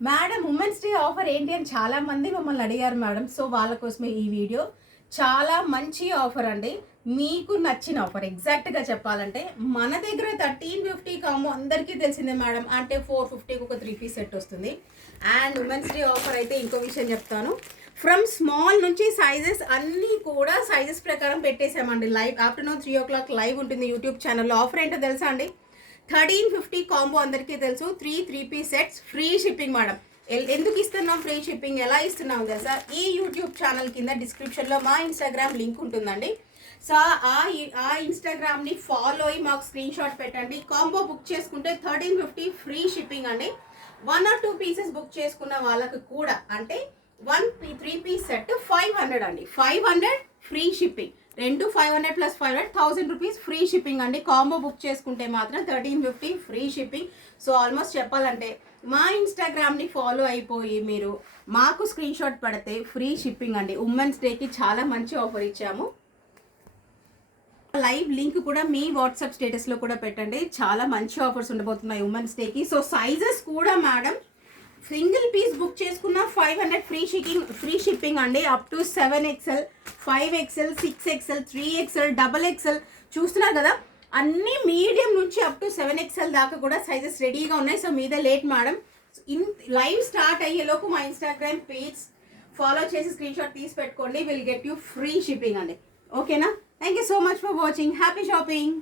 Madam women's day offer ఏంటి అని చాలా మంది మమ్మల్ని అడిగారు మేడం. సో వాళ్ళ కోసమే ఈ వీడియో. చాలా మంచి ఆఫర్ అండి. మీకు నచ్చిన ఆఫర్ ఎగ్జాక్ట్గా చెప్పాలంటే మన దగ్గర 1350 కామో అందరికీ తెలిసిందే మేడం. అంటే 450కి ఒక 3 పీస్ సెట్ వస్తుంది. అండ్ ఉమెన్స్ డే ఆఫర్ అయితే ఇంకో విషయం చెప్తాను. ఫ్రమ్ స్మాల్ నుంచి సైజెస్ అన్నీ కూడా సైజెస్ ప్రకారం పెట్టేసామండి. లైవ్ ఆఫ్టర్నూన్ 3 o'clock లైవ్ ఉంటుంది యూట్యూబ్ ఛానల్లో. ఆఫర్ ఏంటో తెలుసా అండి? 1350 కాంబో అందరికీ తెలుసు. 3 piece sets free shipping madam. ఎందుకు ఇస్తున్నాం ఫ్రీ షిప్పింగ్, ఎలా ఇస్తున్నాం తెలుసా? ఈ యూట్యూబ్ ఛానల్ కింద డిస్క్రిప్షన్లో మా ఇన్స్టాగ్రామ్ లింక్ ఉంటుందండి. సో ఆ ఇన్స్టాగ్రామ్ని ఫాలో అయ్యి మాకు స్క్రీన్ షాట్ పెట్టండి. కాంబో బుక్ చేసుకుంటే 1350 ఫ్రీ షిప్పింగ్ అండి. 1 or 2 పీసెస్ బుక్ చేసుకున్న వాళ్ళకు కూడా అంటే 3 పీస్ సెట్ 500 అండి. 500 free shipping. 500 + 500 1000 rupees free shipping అండి. కాంబో బుక్ చేసుకుంటే మాత్రం 1350 ఫ్రీ షిప్పింగ్. సో ఆల్మోస్ట్ చెప్పాలంటే మా ఇన్స్టాగ్రామ్ని ఫాలో అయిపోయి మీరు మాకు స్క్రీన్ షాట్ పడితే ఫ్రీ షిప్పింగ్ అండి. ఉమెన్స్ డేకి చాలా మంచి ఆఫర్ ఇచ్చాము. లైవ్ లింక్ కూడా మీ వాట్సాప్ స్టేటస్లో కూడా పెట్టండి. చాలా మంచి ఆఫర్స్ ఉండబోతున్నాయి ఉమెన్స్ డేకి. సో సైజెస్ కూడా మేడం సింగిల్ పీస్ బుక్ చేసుకున్న 500 ఫ్రీ షిప్పింగ్ అండి. Up to 7XL, 5XL, 6XL, 3XL, XXL చూస్తున్నారు కదా. అన్ని మీడియం నుంచి అప్ టు 7XL దాకా కూడా సైజెస్ రెడీగా ఉన్నాయి. సో మీదే లేట్ మేడం. లైవ్ స్టార్ట్ అయ్యేలోపు మా ఇన్స్టాగ్రామ్ పేజ్ ఫాలో చేసి స్క్రీన్ షాట్ తీసి పెట్టుకోండి. Will get you free shipping అండి. ఓకేనా? Thank you so much for watching. Happy shopping.